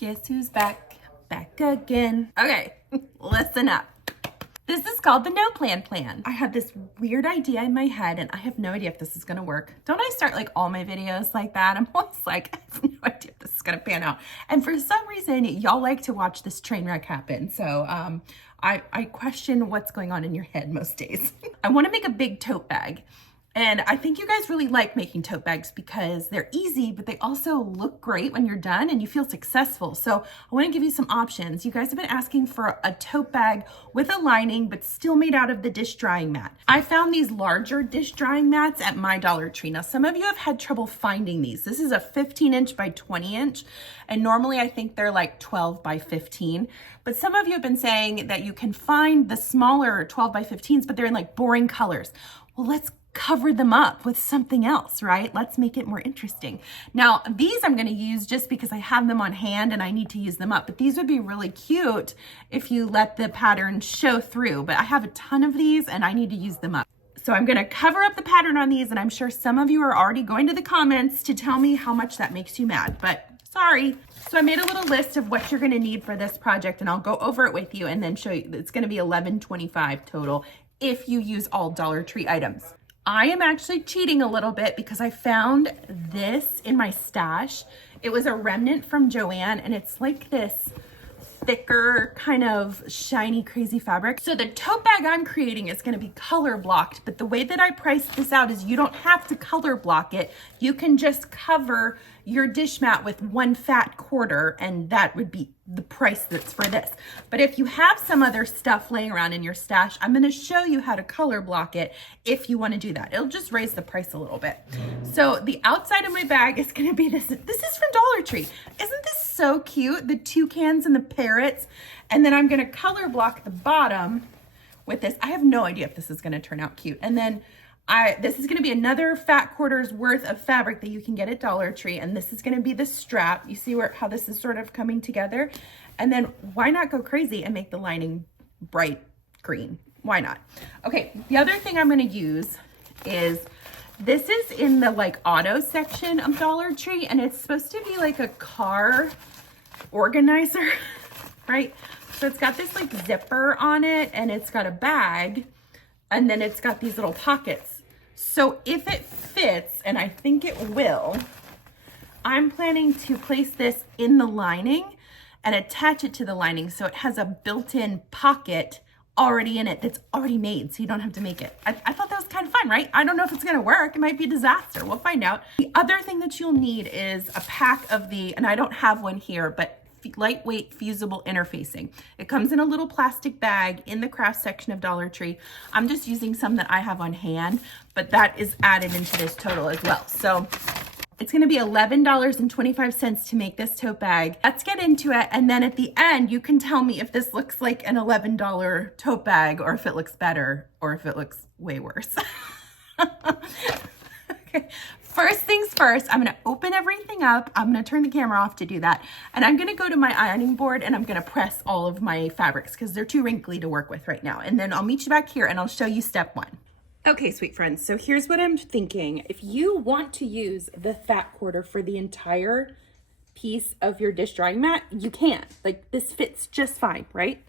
Guess who's back? Back again. Okay, listen up. This is called the No Plan Plan. I had this weird idea in my head and I have no idea if this is gonna work. Don't I start like all my videos like that? I'm always like, I have no idea if this is gonna pan out. And for some reason, y'all like to watch this train wreck happen. So I question what's going on in your head most days. I wanna make a big tote bag. And I think you guys really like making tote bags because they're easy, but they also look great when you're done and you feel successful. So I want to give you some options. You guys have been asking for a tote bag with a lining, but still made out of the dish drying mat. I found these larger dish drying mats at my Dollar Tree. Now, some of you have had trouble finding these. This is a 15-inch by 20-inch, and normally I think they're like 12 by 15. But some of you have been saying that you can find the smaller 12 by 15s, but they're in like boring colors. Well, let's cover them up with something else, right? Let's make it more interesting. Now, these I'm going to use just because I have them on hand and I need to use them up, but these would be really cute if you let the pattern show through, but I have a ton of these and I need to use them up. So I'm going to cover up the pattern on these, and I'm sure some of you are already going to the comments to tell me how much that makes you mad, but sorry. So I made a little list of what you're going to need for this project, and I'll go over it with you and then show you. It's going to be $11.25 total if you use all Dollar Tree items. I am actually cheating a little bit because I found this in my stash. It was a remnant from Joann, and it's like this thicker, kind of shiny, crazy fabric. So the tote bag I'm creating is going to be color blocked, but the way that I priced this out is you don't have to color block it. You can just cover your dish mat with 1 fat quarter, and that would be the price that's for this. But if you have some other stuff laying around in your stash, I'm going to show you how to color block it if you want to do that. It'll just raise the price a little bit. So the outside of my bag is going to be this. This is from Dollar Tree. Isn't this so cute? The toucans and the parrots. And then I'm going to color block the bottom with this. I have no idea if this is going to turn out cute. And then this is going to be another fat quarters worth of fabric that you can get at Dollar Tree, and this is going to be the strap. You see how this is sort of coming together? And then why not go crazy and make the lining bright green? Why not? Okay, the other thing I'm going to use is, this is in the like auto section of Dollar Tree, and it's supposed to be like a car organizer, right? So it's got this like zipper on it, and it's got a bag, and then it's got these little pockets. So if it fits, and I think it will, I'm planning to place this in the lining and attach it to the lining so it has a built-in pocket already in it that's already made, so you don't have to make it. I thought that was kind of fun, right? I don't know if it's gonna work. It might be a disaster. We'll find out. The other thing that you'll need is a pack of and I don't have one here, but lightweight fusible interfacing. It comes in a little plastic bag in the craft section of Dollar Tree. I'm just using some that I have on hand, but that is added into this total as well. So it's going to be $11.25 to make this tote bag. Let's get into it. And then at the end, you can tell me if this looks like an $11 tote bag, or if it looks better, or if it looks way worse. Okay. First things first, I'm going to open everything up. I'm going to turn the camera off to do that. And I'm going to go to my ironing board and I'm going to press all of my fabrics because they're too wrinkly to work with right now. And then I'll meet you back here and I'll show you step 1. Okay, sweet friends. So here's what I'm thinking. If you want to use the fat quarter for the entire piece of your dish drying mat, you can. Like, this fits just fine, right?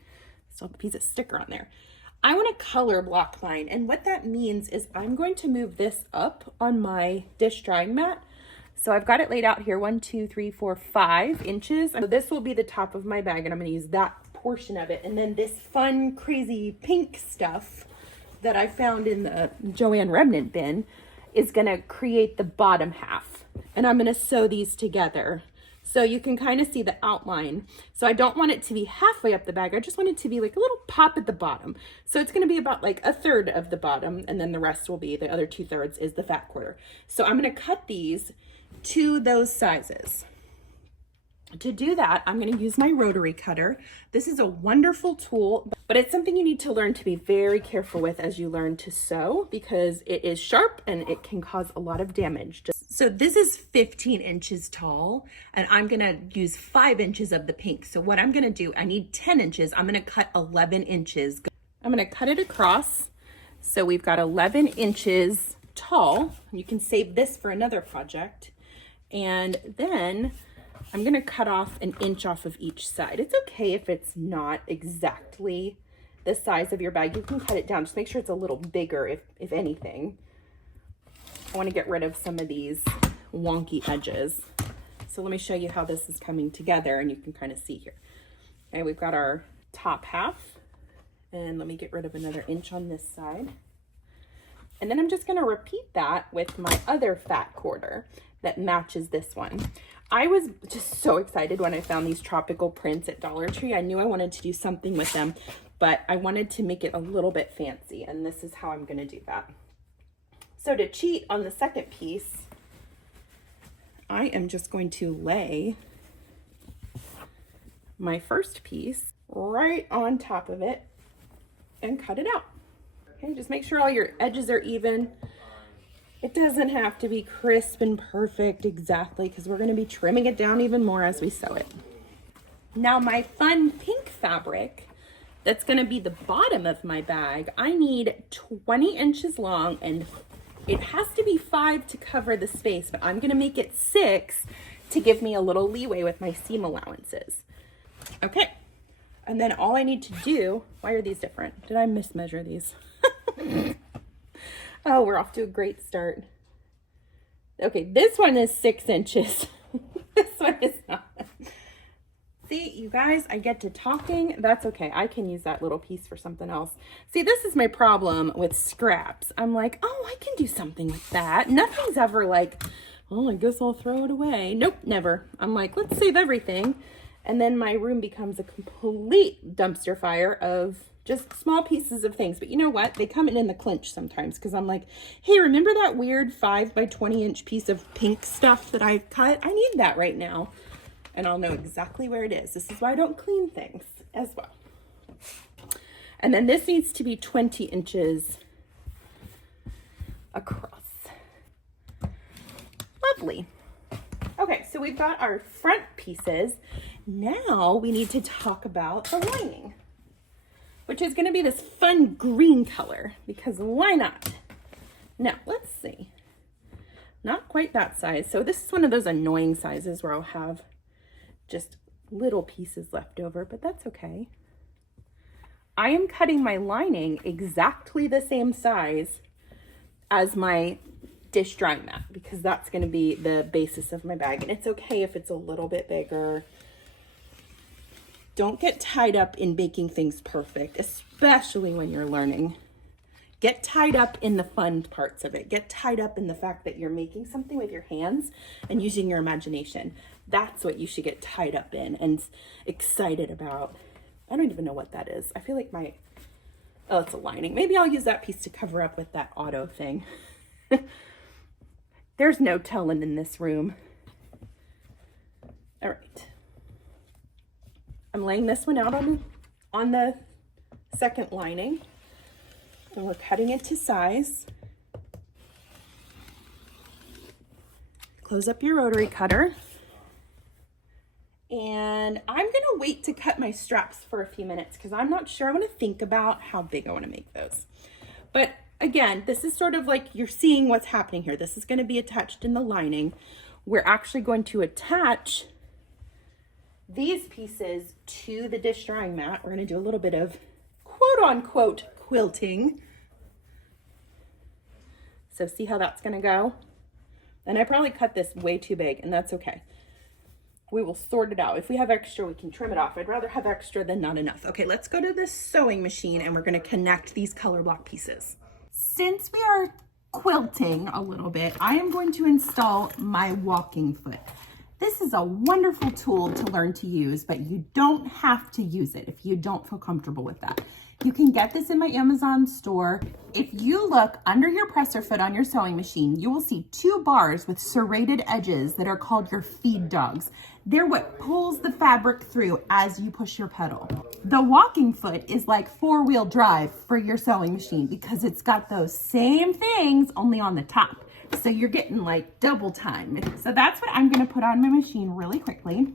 Still have a piece of sticker on there. I want to color block mine, and what that means is I'm going to move this up on my dish drying mat. So I've got it laid out here, 1, 2, 3, 4, 5 inches. So this will be the top of my bag, and I'm going to use that portion of it. And then this fun, crazy pink stuff that I found in the Joann remnant bin is going to create the bottom half. And I'm going to sew these together so you can kind of see the outline. So I don't want it to be halfway up the bag. I just want it to be like a little pop at the bottom. So it's going to be about like 1/3 of the bottom, and then the rest will be, the other 2/3 is the fat quarter. So I'm going to cut these to those sizes. To do that, I'm going to use my rotary cutter. This is a wonderful tool, but it's something you need to learn to be very careful with as you learn to sew, because it is sharp and it can cause a lot of damage. So this is 15 inches tall, and I'm going to use 5 inches of the pink. So what I'm going to do, I need 10 inches. I'm going to cut 11 inches. I'm going to cut it across. So we've got 11 inches tall. You can save this for another project. And then I'm gonna cut off an inch off of each side. It's okay if it's not exactly the size of your bag. You can cut it down. Just make sure it's a little bigger if anything. I wanna get rid of some of these wonky edges. So let me show you how this is coming together and you can kind of see here. Okay, we've got our top half, and let me get rid of another inch on this side. And then I'm just gonna repeat that with my other fat quarter that matches this one. I was just so excited when I found these tropical prints at Dollar Tree. I knew I wanted to do something with them, but I wanted to make it a little bit fancy, and this is how I'm gonna do that. So to cheat on the second piece, I am just going to lay my first piece right on top of it and cut it out. Okay, just make sure all your edges are even. It doesn't have to be crisp and perfect exactly, because we're going to be trimming it down even more as we sew it. Now my fun pink fabric that's going to be the bottom of my bag, I need 20 inches long, and it has to be 5 to cover the space, but I'm going to make it 6 to give me a little leeway with my seam allowances. Okay, and then all I need to do, why are these different? Did I mismeasure these? Oh, we're off to a great start. Okay, this one is 6 inches. This one is not. See, you guys, I get to talking. That's okay. I can use that little piece for something else. See, this is my problem with scraps. I'm like, oh, I can do something with that. Nothing's ever like, oh, I guess I'll throw it away. Nope, never. I'm like, let's save everything. And then my room becomes a complete dumpster fire of just small pieces of things. But you know what? They come in the clinch sometimes, because I'm like, hey, remember that weird 5 by 20 inch piece of pink stuff that I cut? I need that right now. And I'll know exactly where it is. This is why I don't clean things as well. And then this needs to be 20 inches across. Lovely. Okay, so we've got our front pieces. Now we need to talk about the lining, which is going to be this fun green color, because why not? Now, let's see. Not quite that size. So this is one of those annoying sizes where I'll have just little pieces left over, but that's okay. I am cutting my lining exactly the same size as my dish drying mat, because that's going to be the basis of my bag. And it's okay if it's a little bit bigger. Don't get tied up in making things perfect, especially when you're learning. Get tied up in the fun parts of it. Get tied up in the fact that you're making something with your hands and using your imagination. That's what you should get tied up in and excited about. I don't even know what that is. I feel like oh, it's a lining. Maybe I'll use that piece to cover up with that auto thing. There's no telling in this room. All right. I'm laying this one out on the second lining, and we're cutting it to size. Close up your rotary cutter. And I'm gonna wait to cut my straps for a few minutes, because I'm not sure. I wanna think about how big I wanna make those. But again, this is sort of like you're seeing what's happening here. This is gonna be attached in the lining. We're actually going to attach these pieces to the dish drying mat. We're gonna do a little bit of quote unquote quilting. So see how that's gonna go? And I probably cut this way too big, and that's okay. We will sort it out. If we have extra, we can trim it off. I'd rather have extra than not enough. Okay, let's go to the sewing machine, and we're gonna connect these color block pieces. Since we are quilting a little bit, I am going to install my walking foot. This is a wonderful tool to learn to use, but you don't have to use it if you don't feel comfortable with that. You can get this in my Amazon store. If you look under your presser foot on your sewing machine, you will see 2 bars with serrated edges that are called your feed dogs. They're what pulls the fabric through as you push your pedal. The walking foot is like 4-wheel drive for your sewing machine, because it's got those same things only on the top. So you're getting like double time. So that's what I'm gonna put on my machine really quickly.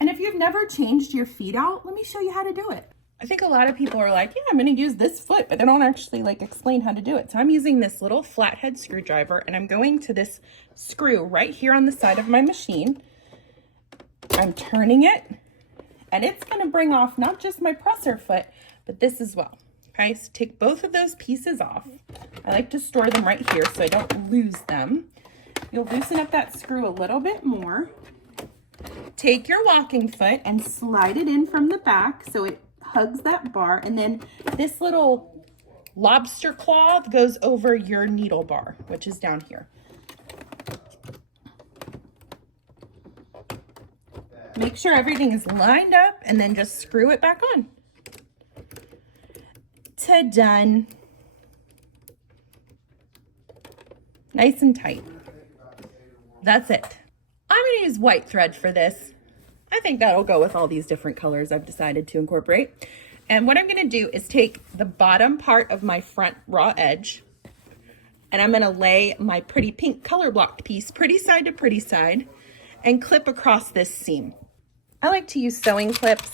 And if you've never changed your feet out, let me show you how to do it. I think a lot of people are like, yeah, I'm gonna use this foot, but they don't actually like explain how to do it. So I'm using this little flathead screwdriver, and I'm going to this screw right here on the side of my machine. I'm turning it, and it's gonna bring off not just my presser foot, but this as well. Okay, so take both of those pieces off. I like to store them right here so I don't lose them. You'll loosen up that screw a little bit more. Take your walking foot and slide it in from the back so it hugs that bar, and then this little lobster claw goes over your needle bar, which is down here. Make sure everything is lined up and then just screw it back on. Done. Nice and tight. That's it. I'm gonna use white thread for this. I think that'll go with all these different colors I've decided to incorporate. And what I'm gonna do is take the bottom part of my front raw edge, and I'm gonna lay my pretty pink color blocked piece pretty side to pretty side and clip across this seam. I like to use sewing clips,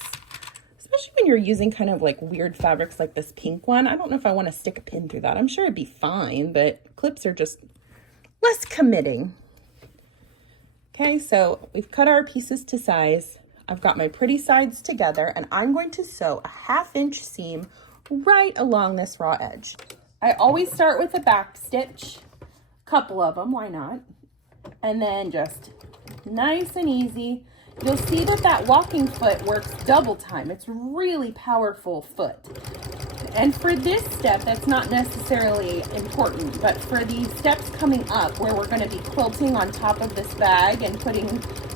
especially when you're using kind of like weird fabrics like this pink one. I don't know if I want to stick a pin through that. I'm sure it'd be fine, but clips are just less committing. Okay, so we've cut our pieces to size. I've got my pretty sides together, and I'm going to sew a 1/2 inch seam right along this raw edge. I always start with a back stitch, a couple of them, why not? And then just nice and easy. You'll see that that walking foot works double time. It's really powerful foot. And for this step, that's not necessarily important, but for the steps coming up where we're going to be quilting on top of this bag and putting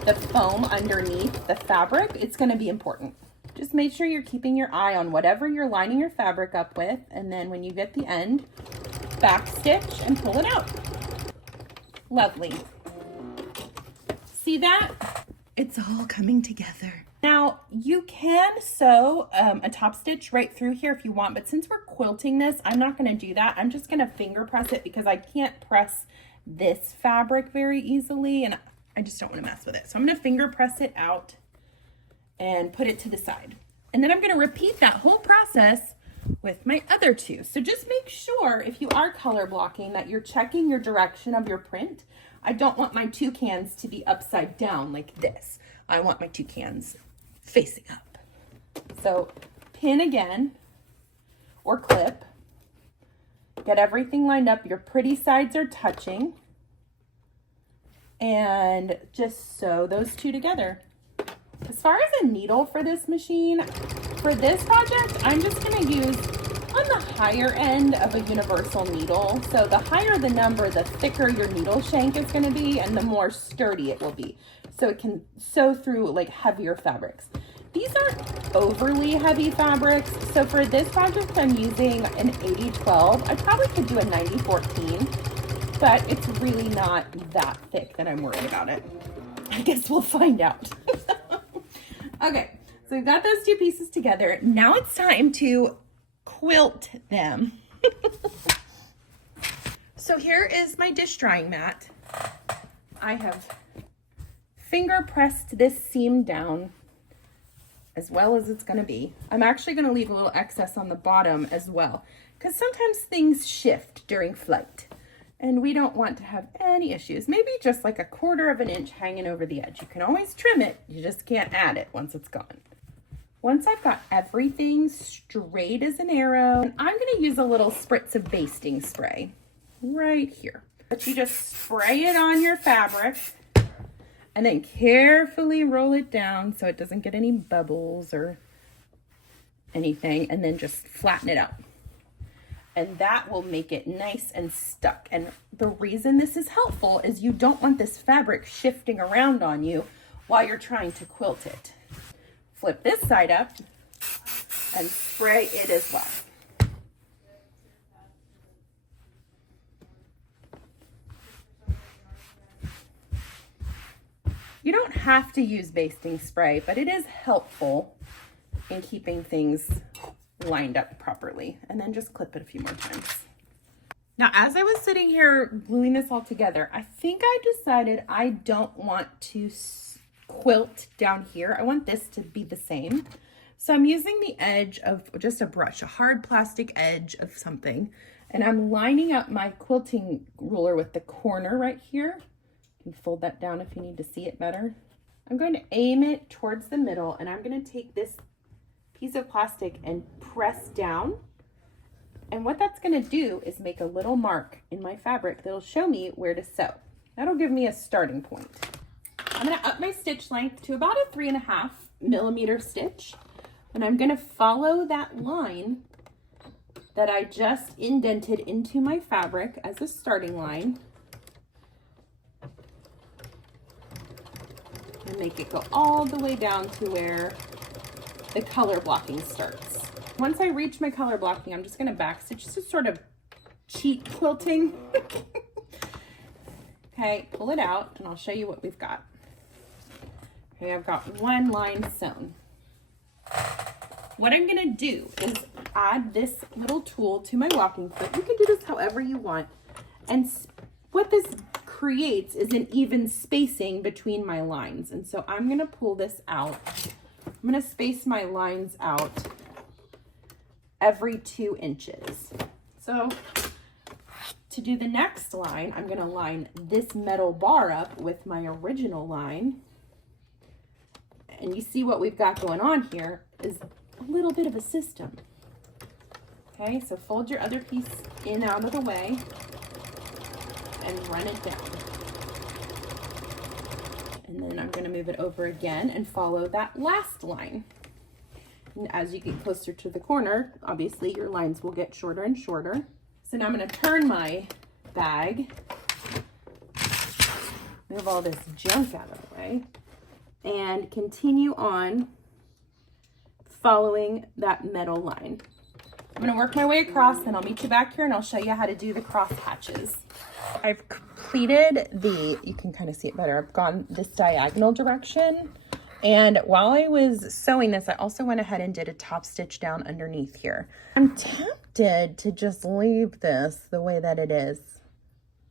the foam underneath the fabric, it's going to be important. Just make sure you're keeping your eye on whatever you're lining your fabric up with, and then when you get the end, back stitch and pull it out. Lovely. See that? It's all coming together. Now, you can sew a top stitch right through here if you want, but since we're quilting this, I'm not gonna do that. I'm just gonna finger press it because I can't press this fabric very easily, and I just don't wanna mess with it. So I'm gonna finger press it out and put it to the side. And then I'm gonna repeat that whole process with my other two. So just make sure if you are color blocking that you're checking your direction of your print. I don't want my toucans to be upside down like this. I want my toucans facing up. So pin again or clip. Get everything lined up. Your pretty sides are touching. And just sew those two together. As far as a needle for this machine, for this project, I'm just gonna use on the higher end of a universal needle. So the higher the number, the thicker your needle shank is gonna be and the more sturdy it will be. So it can sew through like heavier fabrics. These aren't overly heavy fabrics. So for this project, I'm using an 80-12. I probably could do a 90-14, but it's really not that thick that I'm worried about it. I guess we'll find out. Okay, so we've got those two pieces together. Now it's time to quilt them. So here is my dish drying mat. I have finger pressed this seam down as well as it's going to be. I'm actually going to leave a little excess on the bottom as well, because sometimes things shift during flight and we don't want to have any issues. Maybe just like 1/4 inch hanging over the edge. You can always trim it, you just can't add it once it's gone. Once I've got everything straight as an arrow, and I'm going to use a little spritz of basting spray right here. But you just spray it on your fabric and then carefully roll it down so it doesn't get any bubbles or anything, and then just flatten it out. And that will make it nice and stuck. And the reason this is helpful is you don't want this fabric shifting around on you while you're trying to quilt it. Flip this side up and spray it as well. You don't have to use basting spray, but it is helpful in keeping things lined up properly. And then just clip it a few more times. Now, as I was sitting here gluing this all together, I think I decided I don't want to quilt down here. I want this to be the same. So I'm using the edge of just a brush, a hard plastic edge of something, and I'm lining up my quilting ruler with the corner right here. You can fold that down if you need to see it better. I'm going to aim it towards the middle, and I'm going to take this piece of plastic and press down. And what that's going to do is make a little mark in my fabric that'll show me where to sew. That'll give me a starting point. I'm going to up my stitch length to about a 3.5 millimeter stitch, and I'm going to follow that line that I just indented into my fabric as a starting line and make it go all the way down to where the color blocking starts. Once I reach my color blocking, I'm just going to back stitch, just a sort of cheat quilting. Okay, pull it out and I'll show you what we've got. Okay, I've got one line sewn. What I'm going to do is add this little tool to my walking foot. You can do this however you want. And what this creates is an even spacing between my lines. And so I'm going to pull this out. I'm going to space my lines out every 2 inches. So to do the next line, I'm going to line this metal bar up with my original line. And you see what we've got going on here is a little bit of a system. Okay, so fold your other piece in out of the way and run it down. And then I'm going to move it over again and follow that last line. And as you get closer to the corner, obviously your lines will get shorter and shorter. So now I'm going to turn my bag, move all this junk out of the way, and continue on following that metal line. I'm going to work my way across, and I'll meet you back here and I'll show you how to do the cross hatches. I've completed you can kind of see it better. I've gone this diagonal direction. And while I was sewing this, I also went ahead and did a top stitch down underneath here. I'm tempted to just leave this the way that it is.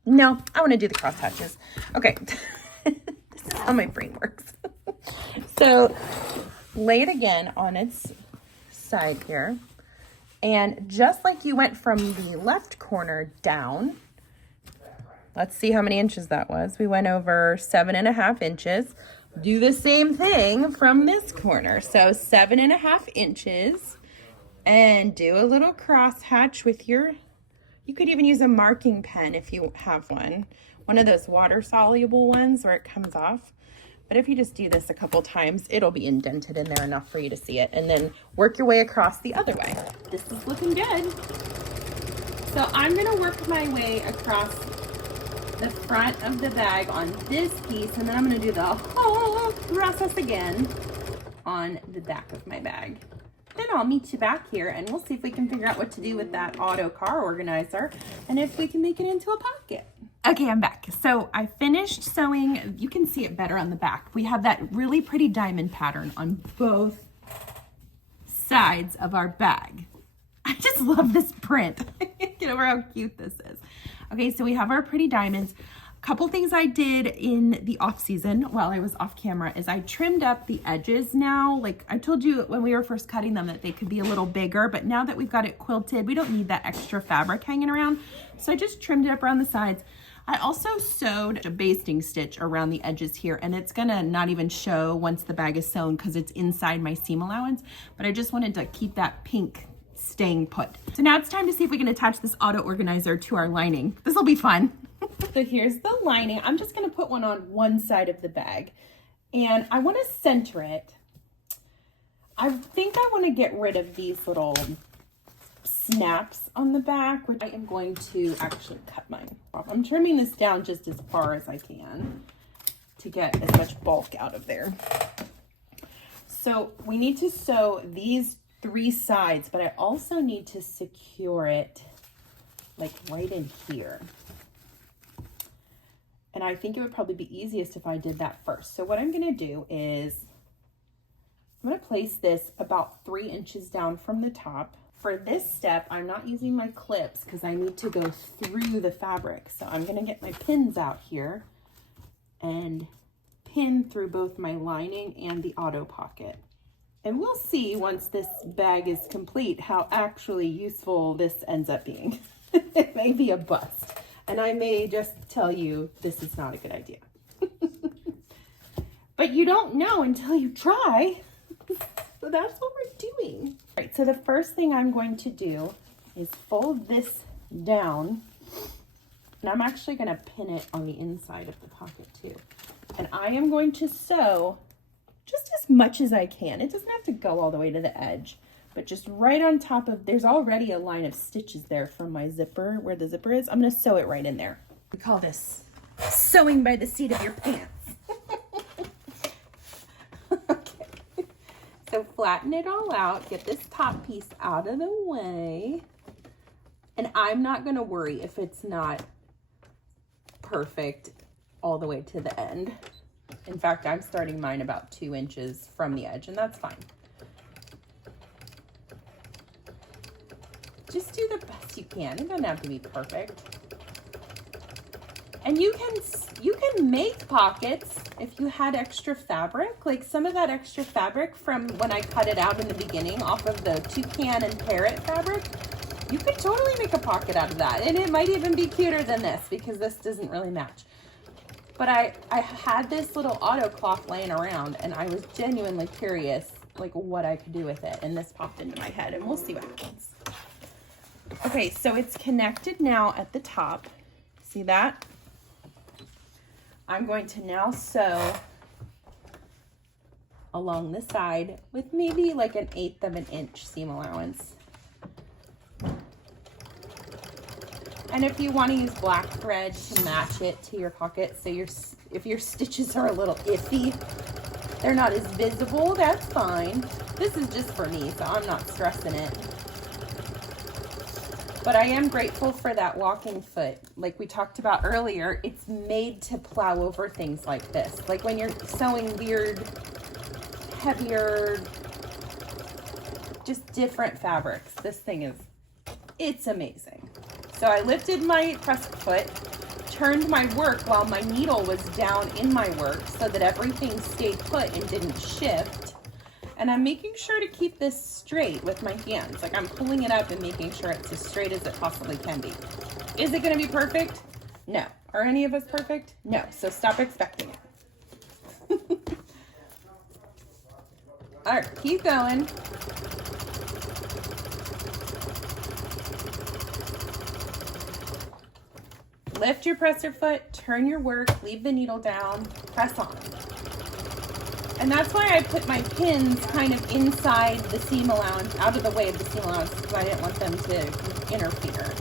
No, I want to do the cross hatches. Okay, this is how my brain works. So lay it again on its side here. And just like you went from the left corner down, let's see how many inches that was. We went over 7.5 inches. Do the same thing from this corner. So 7.5 inches, and do a little cross hatch with you could even use a marking pen if you have one of those water soluble ones where it comes off. But if you just do this a couple times, it'll be indented in there enough for you to see it, and then work your way across the other way. This is looking good. So I'm gonna work my way across the front of the bag on this piece, and then I'm going to do the whole process again on the back of my bag. Then I'll meet you back here and we'll see if we can figure out what to do with that auto car organizer and if we can make it into a pocket. Okay, I'm back. So I finished sewing. You can see it better on the back. We have that really pretty diamond pattern on both sides of our bag. I just love this print. Get over how cute this is. Okay, so we have our pretty diamonds. A couple things I did in the off season while I was off camera is I trimmed up the edges now. Like I told you when we were first cutting them that they could be a little bigger, but now that we've got it quilted, we don't need that extra fabric hanging around. So I just trimmed it up around the sides. I also sewed a basting stitch around the edges here, and it's gonna not even show once the bag is sewn because it's inside my seam allowance, but I just wanted to keep that pink staying put. So now it's time to see if we can attach this auto organizer to our lining. This will be fun. So here's the lining. I'm just going to put one on one side of the bag, and I want to center it. I think I want to get rid of these little snaps on the back, which I am going to actually cut mine off. I'm trimming this down just as far as I can to get as much bulk out of there. So we need to sew these 3 sides, but I also need to secure it like right in here. And I think it would probably be easiest if I did that first. So what I'm gonna do is I'm gonna place this about 3 inches down from the top. For this step, I'm not using my clips because I need to go through the fabric. So I'm gonna get my pins out here and pin through both my lining and the auto pocket. And we'll see once this bag is complete how actually useful this ends up being. It may be a bust. And I may just tell you this is not a good idea. But you don't know until you try. So that's what we're doing. All right, so the first thing I'm going to do is fold this down. And I'm actually going to pin it on the inside of the pocket too. And I am going to sew just as much as I can. It doesn't have to go all the way to the edge, but just right on top of, there's already a line of stitches there from my zipper, where the zipper is. I'm going to sew it right in there. We call this sewing by the seat of your pants. Okay. So flatten it all out, get this top piece out of the way. And I'm not going to worry if it's not perfect all the way to the end. In fact, I'm starting mine about 2 inches from the edge, and that's fine. Just do the best you can. It doesn't have to be perfect. And you can make pockets if you had extra fabric, like some of that extra fabric from when I cut it out in the beginning off of the toucan and parrot fabric. You could totally make a pocket out of that, and it might even be cuter than this because this doesn't really match. But I had this little auto cloth laying around, and I was genuinely curious like what I could do with it, and this popped into my head, and we'll see what happens. Okay, so it's connected now at the top. See that? I'm going to now sew along the side with maybe like 1/8 of an inch seam allowance. And if you want to use black thread to match it to your pocket, so if your stitches are a little iffy, they're not as visible, that's fine. This is just for me, so I'm not stressing it. But I am grateful for that walking foot. Like we talked about earlier, it's made to plow over things like this. Like when you're sewing weird, heavier, just different fabrics. This thing it's amazing. So I lifted my pressed foot, turned my work while my needle was down in my work so that everything stayed put and didn't shift. And I'm making sure to keep this straight with my hands. Like I'm pulling it up and making sure it's as straight as it possibly can be. Is it gonna be perfect? No. Are any of us perfect? No. So stop expecting it. All right, keep going. Lift your presser foot, turn your work, leave the needle down, press on. And that's why I put my pins kind of inside the seam allowance, out of the way of the seam allowance, because I didn't want them to interfere.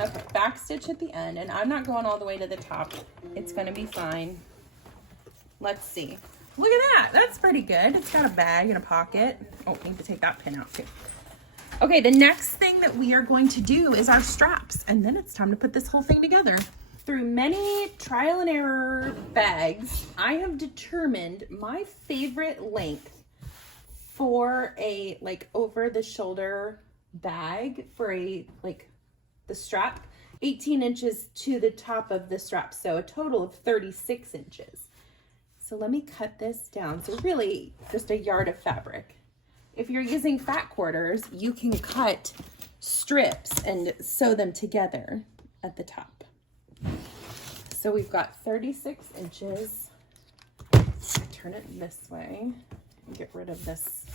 Okay, back stitch at the end, and I'm not going all the way to the top. It's gonna be fine. Let's see. Look at that, that's pretty good. It's got a bag and a pocket. Oh, I need to take that pin out too. Okay, the next thing that we are going to do is our straps, and then it's time to put this whole thing together. Through many trial and error bags, I have determined my favorite length for a like over the shoulder bag for a like the strap, 18 inches to the top of the strap, so a total of 36 inches. So let me cut this down. So really just a yard of fabric. If you're using fat quarters, you can cut strips and sew them together at the top. So we've got 36 inches. Turn it this way and get rid of this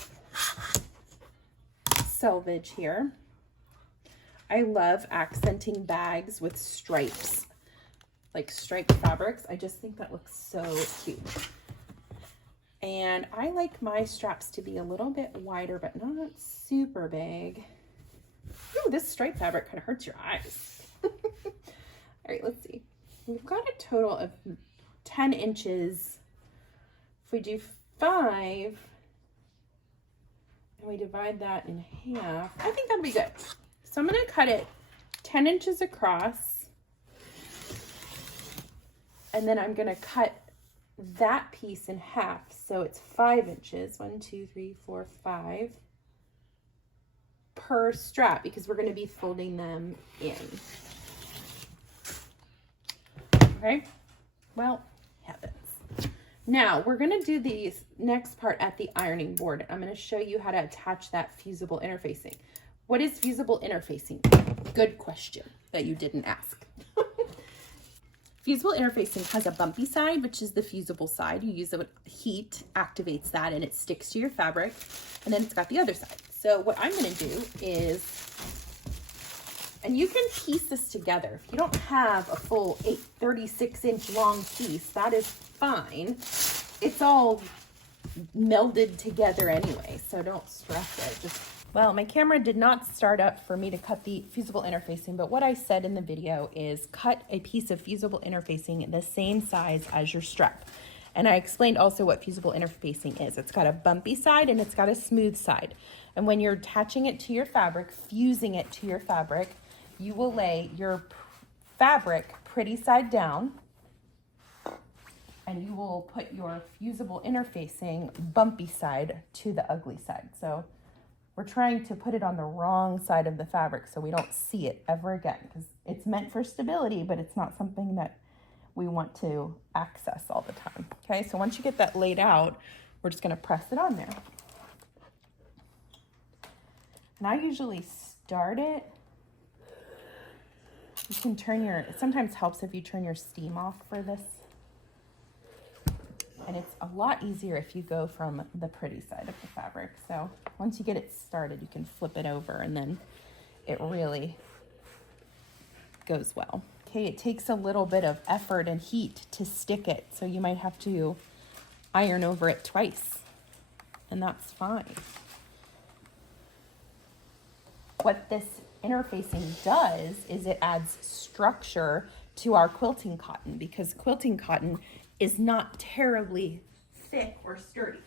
selvage here. I love accenting bags with stripes, like striped fabrics. I just think that looks so cute. And I like my straps to be a little bit wider, but not super big. Ooh, this striped fabric kind of hurts your eyes. All right, let's see. We've got a total of 10 inches. If we do 5, and we divide that in half, I think that'll be good. So I'm gonna cut it 10 inches across, and then I'm gonna cut that piece in half, so it's 5 inches. 1, 2, 3, 4, 5 per strap, because we're going to be folding them in. Okay, well, heavens. Now we're going to do the next part at the ironing board. I'm going to show you how to attach that fusible interfacing. What is fusible interfacing? Good question that you didn't ask. Fusible interfacing has a bumpy side, which is the fusible side. You use it, heat activates that and it sticks to your fabric. And then it's got the other side. So what I'm gonna do is, and you can piece this together. If you don't have a full 36-inch long piece, that is fine. It's all melded together anyway, so don't stress it. Well, my camera did not start up for me to cut the fusible interfacing, but what I said in the video is cut a piece of fusible interfacing the same size as your strap. And I explained also what fusible interfacing is. It's got a bumpy side and it's got a smooth side. And when you're attaching it to your fabric, fusing it to your fabric, you will lay your fabric pretty side down, and you will put your fusible interfacing bumpy side to the ugly side. So we're trying to put it on the wrong side of the fabric so we don't see it ever again, because it's meant for stability, but it's not something that we want to access all the time. Okay, so once you get that laid out, we're just gonna press it on there. And I usually start it. You can turn it sometimes helps if you turn your steam off for this. And it's a lot easier if you go from the pretty side of the fabric. So once you get it started, you can flip it over and then it really goes well. Okay, it takes a little bit of effort and heat to stick it. So you might have to iron over it twice, and that's fine. What this interfacing does is it adds structure to our quilting cotton, because quilting cotton is not terribly thick or sturdy.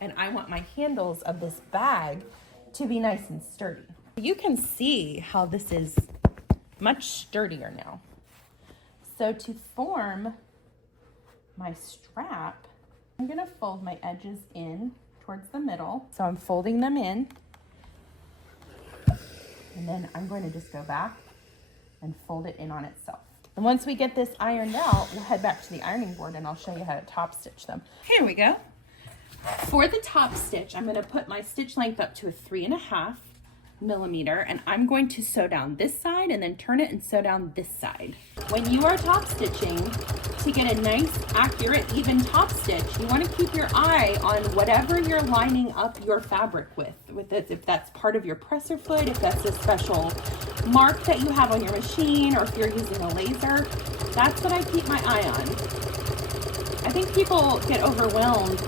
And I want my handles of this bag to be nice and sturdy. You can see how this is much sturdier now. So to form my strap, I'm gonna fold my edges in towards the middle. So I'm folding them in. And then I'm going to just go back and fold it in on itself. And once we get this ironed out, we'll head back to the ironing board and I'll show you how to top stitch them. Here we go. For the top stitch, I'm going to put my stitch length up to a 3.5 millimeter, and I'm going to sew down this side and then turn it and sew down this side. When you are top stitching, to get a nice, accurate, even top stitch, you want to keep your eye on whatever you're lining up your fabric with this, if that's part of your presser foot, if that's a special mark that you have on your machine, or if you're using a laser. That's what I keep my eye on. I think people get overwhelmed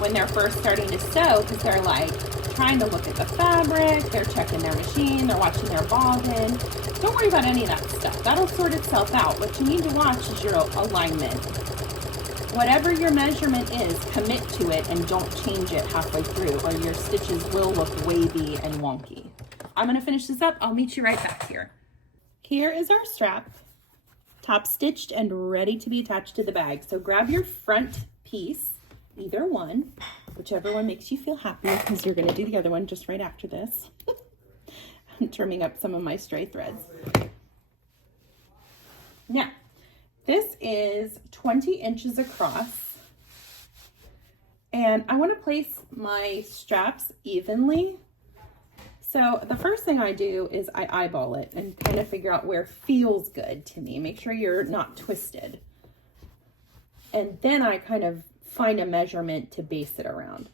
when they're first starting to sew because they're like trying to look at the fabric, they're checking their machine, they're watching their bobbin. Don't worry about any of that stuff. That'll sort itself out. What you need to watch is your alignment. Whatever your measurement is, commit to it and don't change it halfway through, or your stitches will look wavy and wonky. I'm gonna finish this up. I'll meet you right back here. Here is our strap, top stitched and ready to be attached to the bag. So grab your front piece, either one, whichever one makes you feel happy, because you're gonna do the other one just right after this. I'm trimming up some of my stray threads. Now, this is 20 inches across, and I want to place my straps evenly. So the first thing I do is I eyeball it and kind of figure out where feels good to me. Make sure you're not twisted. And then I kind of find a measurement to base it around.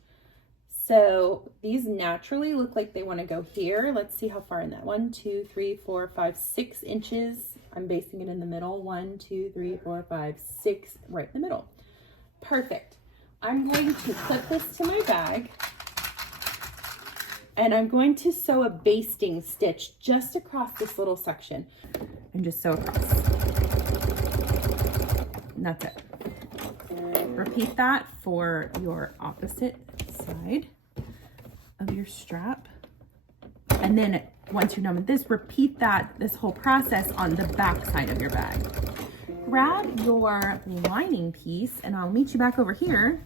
So these naturally look like they want to go here. Let's see how far in that. 1, 2, 3, 4, 5, 6 inches. I'm basing it in the middle. 1, 2, 3, 4, 5, 6, right in the middle. Perfect. I'm going to clip this to my bag, and I'm going to sew a basting stitch just across this little section, and just sew across. And that's it. Repeat that for your opposite side of your strap. And then once you're done with this, repeat this whole process on the back side of your bag. Grab your lining piece, and I'll meet you back over here,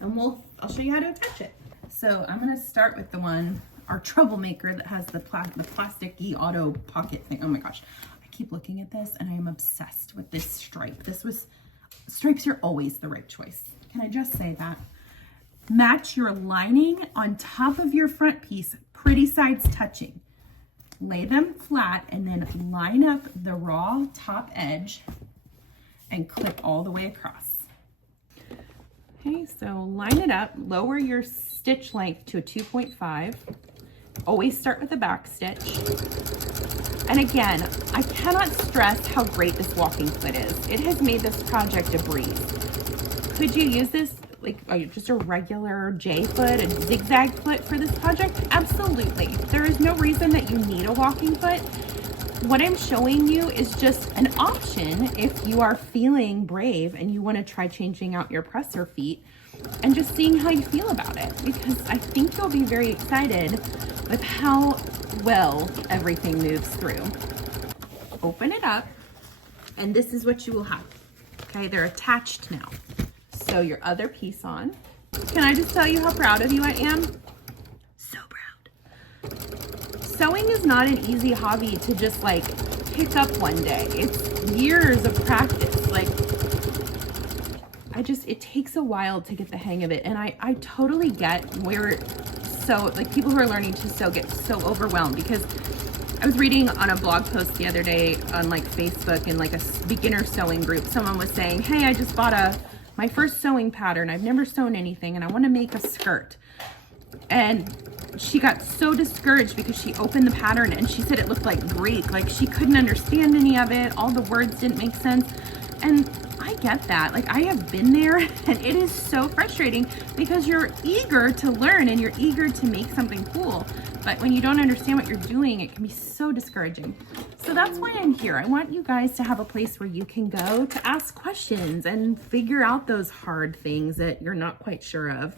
and I'll show you how to attach it. So I'm gonna start with the one, our troublemaker, that has the plasticky auto pocket thing. Oh my gosh, I keep looking at this and I am obsessed with this stripe. Stripes are always the right choice. Can I just say that? Match your lining on top of your front piece, pretty sides touching. lay them flat and then line up the raw top edge and clip all the way across. Okay, so line it up, lower your stitch length to a 2.5. Always start with a back stitch. And again, I cannot stress how great this walking foot is. It has made this project a breeze. Could you use this like just a regular J foot, a zigzag foot for this project? Absolutely. There is no reason that you need a walking foot. What I'm showing you is just an option if you are feeling brave and you want to try changing out your presser feet and just seeing how you feel about it, because I think you'll be very excited with how well everything moves through. Open it up and this is what you will have. Okay, they're attached now. Sew your other piece on. Can I just tell you how proud of you I am? So proud. Sewing is not an easy hobby to just like pick up one day. It's years of practice. Like, it takes a while to get the hang of it. And I totally get where people who are learning to sew get so overwhelmed, because I was reading on a blog post the other day on like Facebook in like a beginner sewing group. Someone was saying, hey, I just bought my first sewing pattern. I've never sewn anything and I want to make a skirt. And she got so discouraged because she opened the pattern and she said it looked like Greek. Like she couldn't understand any of it. All the words didn't make sense. And I get that. Like I have been there, and it is so frustrating because you're eager to learn and you're eager to make something cool. But when you don't understand what you're doing, it can be so discouraging. So that's why I'm here. I want you guys to have a place where you can go to ask questions and figure out those hard things that you're not quite sure of.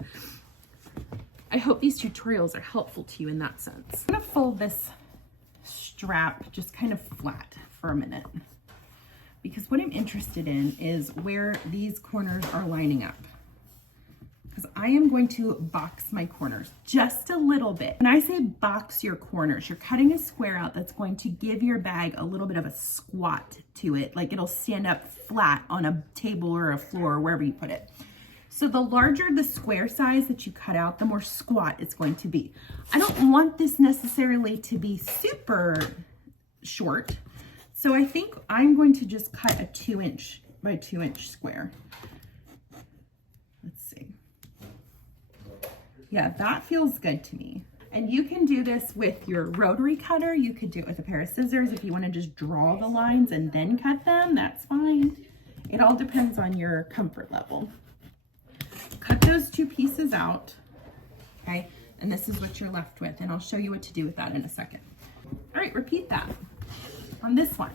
I hope these tutorials are helpful to you in that sense. I'm gonna fold this strap just kind of flat for a minute, because what I'm interested in is where these corners are lining up. Because I am going to box my corners just a little bit. When I say box your corners, you're cutting a square out that's going to give your bag a little bit of a squat to it. Like it'll stand up flat on a table or a floor or wherever you put it. So the larger the square size that you cut out, the more squat it's going to be. I don't want this necessarily to be super short. So I think I'm going to just cut a 2" by 2" square. Let's see. Yeah, that feels good to me. And you can do this with your rotary cutter. You could do it with a pair of scissors. If you want to just draw the lines and then cut them, that's fine. It all depends on your comfort level. Cut those 2 pieces out, okay? And this is what you're left with, and I'll show you what to do with that in a second. All right, repeat that on this one.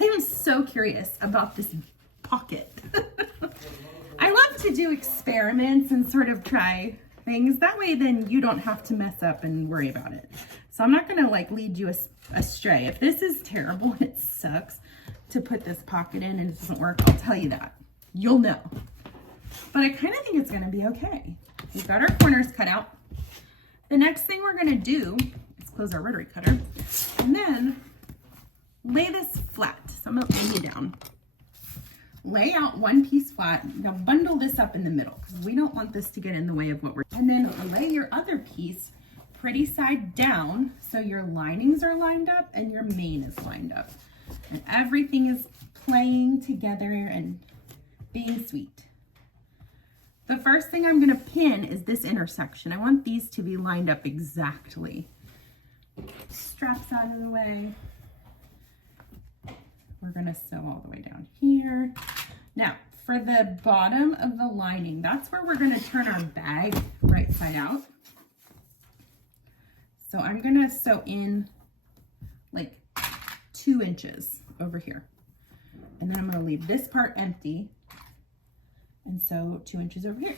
I am so curious about this pocket. I love to do experiments and sort of try things. That way then you don't have to mess up and worry about it. So I'm not gonna like lead you astray. If this is terrible and it sucks to put this pocket in and it doesn't work, I'll tell you that. You'll know. But I kind of think it's gonna be okay. We've got our corners cut out. The next thing we're gonna do is close our rotary cutter and then lay this flat. So I'm gonna lay you down. Lay out one piece flat. Now bundle this up in the middle because we don't want this to get in the way of what we're doing. And then lay your other piece pretty side down so your linings are lined up and your main is lined up. And everything is playing together and being sweet. The first thing I'm gonna pin is this intersection. I want these to be lined up exactly. Straps out of the way. We're gonna sew all the way down here. Now, for the bottom of the lining, that's where we're gonna turn our bag right side out. So I'm gonna sew in like 2 inches over here. And then I'm gonna leave this part empty and sew 2 inches over here.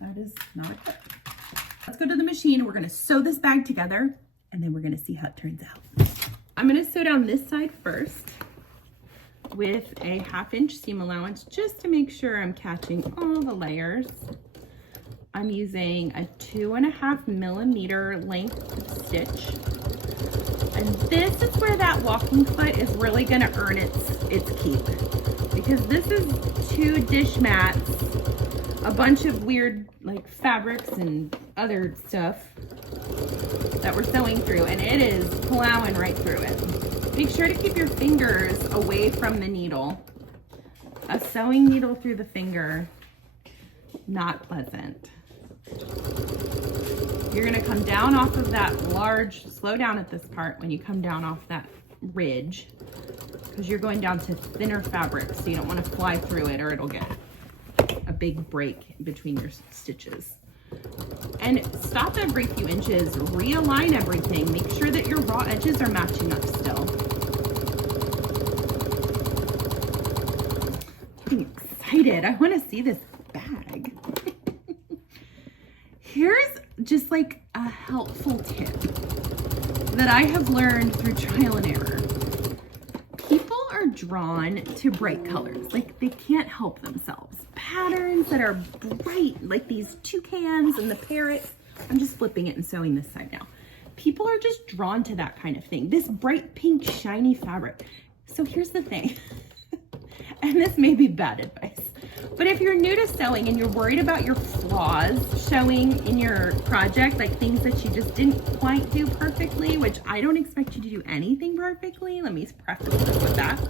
That is not a cut. Let's go to the machine. We're gonna sew this bag together and then we're gonna see how it turns out. I'm gonna sew down this side first with a 1/2 inch seam allowance just to make sure I'm catching all the layers. I'm using a 2.5 millimeter length stitch. And this is where that walking foot is really gonna earn its keep, because this is 2 dish mats, a bunch of weird like fabrics and other stuff. that we're sewing through, and it is plowing right through it. Make sure to keep your fingers away from the needle. A sewing needle through the finger, not pleasant. You're gonna come down off of that large, slow down at this part when you come down off that ridge, because you're going down to thinner fabric, so you don't want to fly through it or it'll get a big break between your stitches. And stop every few inches, realign everything, make sure that your raw edges are matching up still. Getting excited, I want to see this bag. Here's just like a helpful tip that I have learned through trial and error. People are drawn to bright colors, like they can't help themselves. Patterns that are bright, like these toucans and the parrots. I'm just flipping it and sewing this side now. People are just drawn to that kind of thing. This bright pink shiny fabric. So here's the thing, and this may be bad advice, but if you're new to sewing and you're worried about your flaws showing in your project, like things that you just didn't quite do perfectly, which I don't expect you to do anything perfectly, let me preface this with that.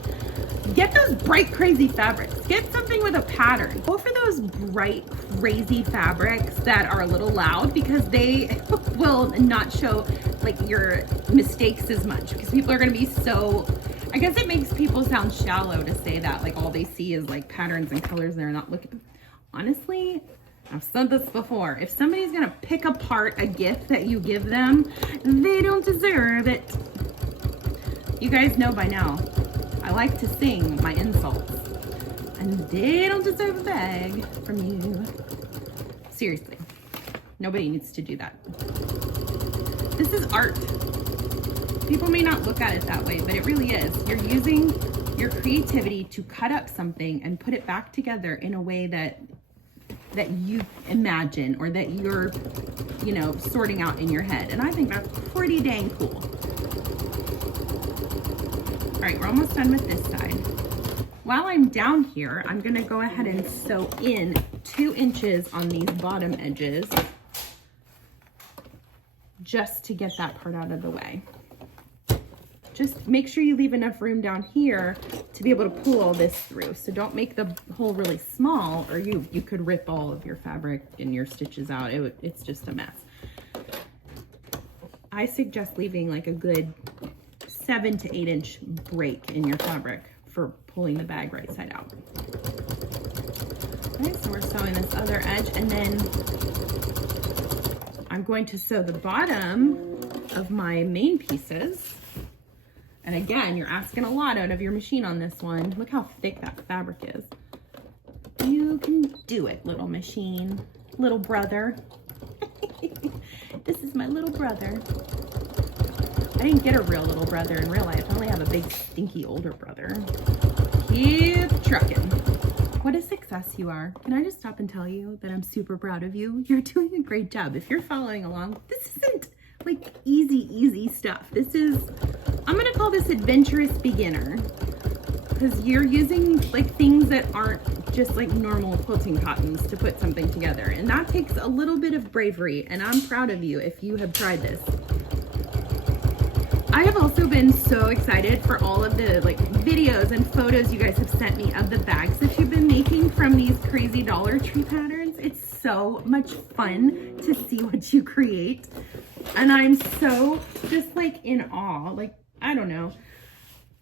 Get those bright, crazy fabrics. Get something with a pattern. Go for those bright, crazy fabrics that are a little loud, because they will not show like your mistakes as much, because people are gonna be so, I guess it makes people sound shallow to say that, like all they see is like patterns and colors and they're not looking. Honestly, I've said this before, if somebody's gonna pick apart a gift that you give them, they don't deserve it. You guys know by now, I like to sing my insults, and they don't deserve a bag from you. Seriously, nobody needs to do that. This is art. People may not look at it that way, but it really is. You're using your creativity to cut up something and put it back together in a way that you imagine, or that you're, you know, sorting out in your head. And I think that's pretty dang cool. All right, we're almost done with this side. While I'm down here, I'm gonna go ahead and sew in 2 inches on these bottom edges, just to get that part out of the way. Just make sure you leave enough room down here to be able to pull all this through. So don't make the hole really small, or you could rip all of your fabric and your stitches out. It's just a mess. I suggest leaving like a good 7 to 8 inch break in your fabric for pulling the bag right side out. Okay, so we're sewing this other edge, and then I'm going to sew the bottom of my main pieces. And again, you're asking a lot out of your machine on this one. Look how thick that fabric is. You can do it, little machine, little brother. This is my little brother. I didn't get a real little brother in real life. I only have a big, stinky older brother. Keep trucking. What a success you are. Can I just stop and tell you that I'm super proud of you? You're doing a great job. If you're following along, this isn't like easy stuff. This is, I'm gonna call this adventurous beginner, because you're using like things that aren't just like normal quilting cottons to put something together. And that takes a little bit of bravery, and I'm proud of you if you have tried this. I have also been so excited for all of the like videos and photos you guys have sent me of the bags that you've been making from these crazy Dollar Tree patterns. It's so much fun to see what you create. And I'm so just like in awe. Like, I don't know.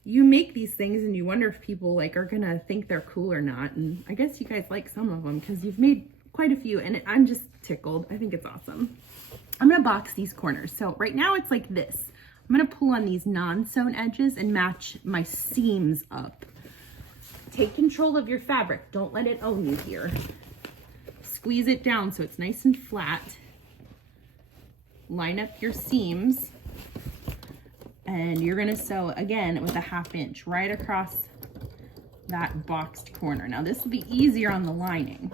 You make these things and you wonder if people like are gonna think they're cool or not. And I guess you guys like some of them because you've made quite a few, and I'm just tickled. I think it's awesome. I'm gonna box these corners. So right now it's like this. I'm gonna pull on these non-sewn edges and match my seams up. Take control of your fabric. Don't let it own you here. Squeeze it down so it's nice and flat. Line up your seams. And you're gonna sew again with a 1/2 inch right across that boxed corner. Now this will be easier on the lining.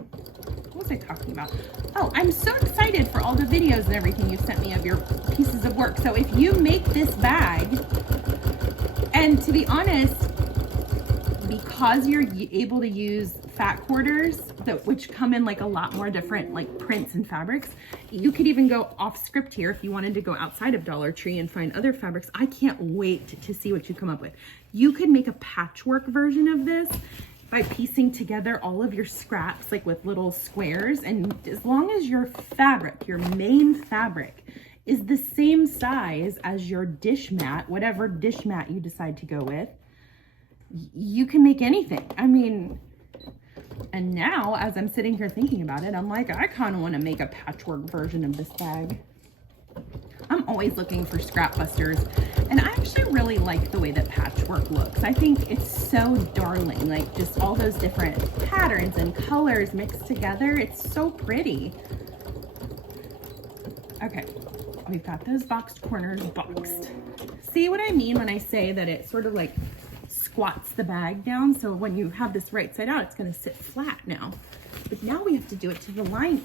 What was I talking about? Oh, I'm so excited for all the videos and everything you sent me of your pieces of work. So if you make this bag, and to be honest, because you're able to use fat quarters which come in like a lot more different like prints and fabrics. You could even go off script here if you wanted to go outside of Dollar Tree and find other fabrics. I can't wait to see what you come up with. You could make a patchwork version of this by piecing together all of your scraps like with little squares, and as long as your fabric, your main fabric, is the same size as your dish mat, whatever dish mat you decide to go with, you can make anything. I mean, and now as I'm sitting here thinking about it, I'm like, I kind of want to make a patchwork version of this bag. I'm always looking for scrap busters, and I actually really like the way that patchwork looks. I think it's so darling, like just all those different patterns and colors mixed together. It's so pretty. Okay, we've got those boxed corners boxed. See what I mean when I say that it sort of like squats the bag down? So when you have this right side out, it's going to sit flat now. But now we have to do it to the lining.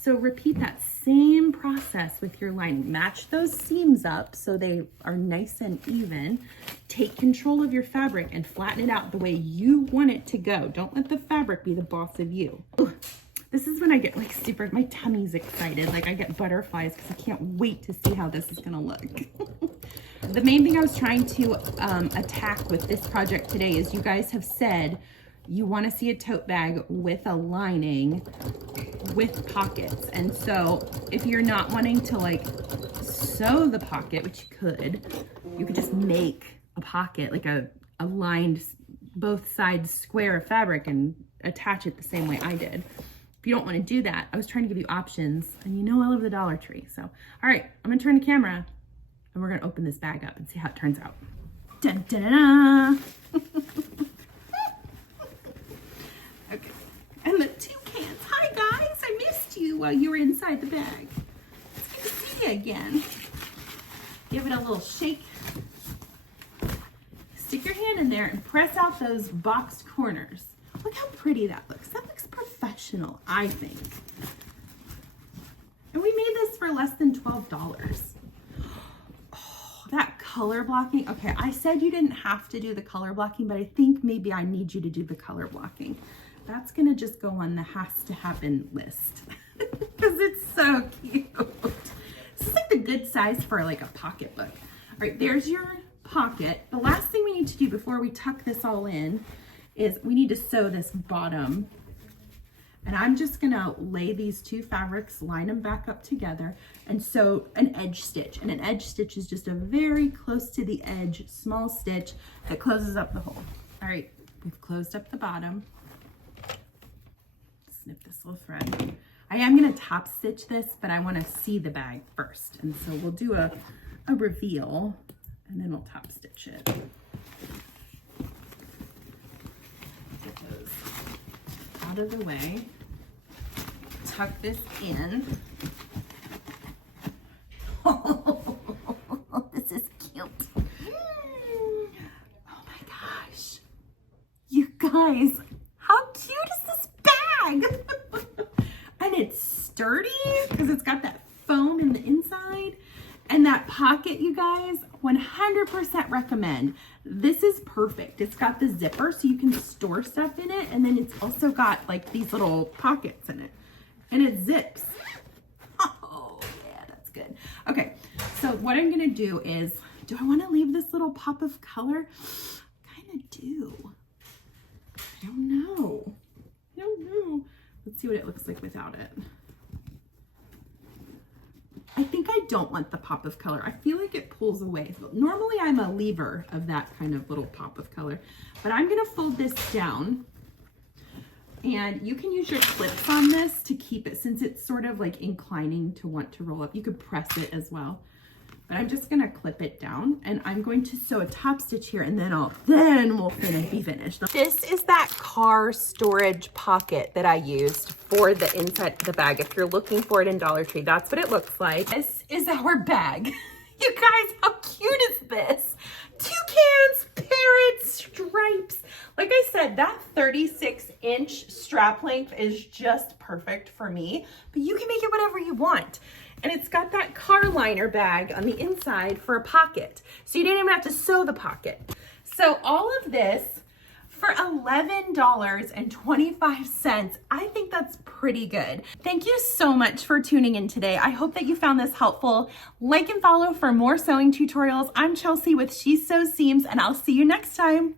So repeat that same process with your lining. Match those seams up so they are nice and even. Take control of your fabric and flatten it out the way you want it to go. Don't let the fabric be the boss of you. Ugh. This is when I get like super, my tummy's excited. Like I get butterflies because I can't wait to see how this is gonna look. The main thing I was trying to attack with this project today is you guys have said you want to see a tote bag with a lining with pockets. And so if you're not wanting to like sew the pocket, which you could just make a pocket, like a lined both sides square of fabric and attach it the same way I did. If you don't want to do that, I was trying to give you options, and you know I love the Dollar Tree. So, all right, I'm gonna turn the camera and we're gonna open this bag up and see how it turns out. Dun, dun, dun, dun. Okay, and the toucans. Hi guys, I missed you while you were inside the bag. It's good to see you again. Give it a little shake. Stick your hand in there and press out those boxed corners. Look how pretty that looks. That looks professional, I think. And we made this for less than $12. Oh, that color blocking. Okay, I said you didn't have to do the color blocking, but I think maybe I need you to do the color blocking. That's gonna just go on the has to happen list because it's so cute. This is like the good size for like a pocketbook. All right, there's your pocket. The last thing we need to do before we tuck this all in is we need to sew this bottom. And I'm just gonna lay these two fabrics, line them back up together, and sew an edge stitch. And an edge stitch is just a very close to the edge, small stitch that closes up the hole. All right, we've closed up the bottom. Snip this little thread. I am gonna top stitch this, but I wanna see the bag first. And so we'll do a reveal, and then we'll top stitch it. Get those out of the way. Tuck this in. Oh, this is cute. Oh my gosh. You guys, how cute is this bag? And it's sturdy because it's got that foam in the inside. And that pocket, you guys, 100% recommend. This is perfect. It's got the zipper so you can store stuff in it. And then it's also got like these little pockets in it. And it zips. Oh, yeah, that's good. Okay, so what I'm gonna do is, do I wanna leave this little pop of color? I kinda do. I don't know. Let's see what it looks like without it. I think I don't want the pop of color. I feel like it pulls away. Normally I'm a lever of that kind of little pop of color, but I'm gonna fold this down, and you can use your clips on this to keep it, since it's sort of like inclining to want to roll up. You could press it as well, but I'm just gonna clip it down, and I'm going to sew a top stitch here, and then we'll be finished. This is that car storage pocket that I used for the inside of the bag. If you're looking for it in Dollar Tree, that's what it looks like. This is our bag. You guys, how cute is this? Toucans, parrots, stripes. Like I said, that 36-inch strap length is just perfect for me, but you can make it whatever you want. And it's got that car liner bag on the inside for a pocket. So you didn't even have to sew the pocket. So all of this For $11.25, I think that's pretty good. Thank you so much for tuning in today. I hope that you found this helpful. Like and follow for more sewing tutorials. I'm Chelsea with She Sews Seams, and I'll see you next time.